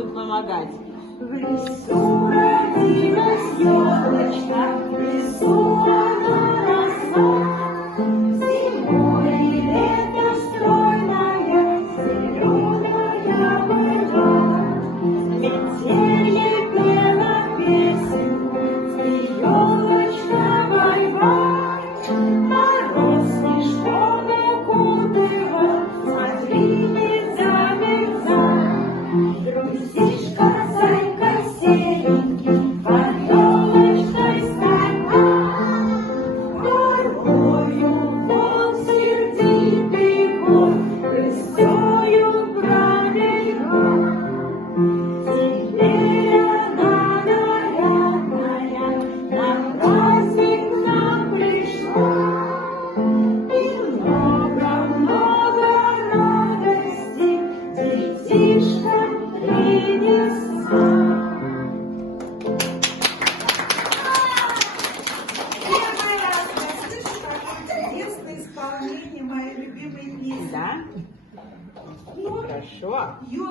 будут помогать. В лесу родилась елочка, в лесу она росла. Зимой и летом стройная, зеленая была. Метель ей пела песенку, елочка, бай-бай. Мороз снежком укутывал, смотри, не замерзай. Друзишка, зайка серенький, под елочкой скакал. Порою он сердитый год рысёю пробегал. Теперь она нарядная на праздник к нам пришла. И много-много радости детишкам принесла. Первый раз я слышу такое чудесное исполнение моей любимой песни. Да? Ну, Хорошо.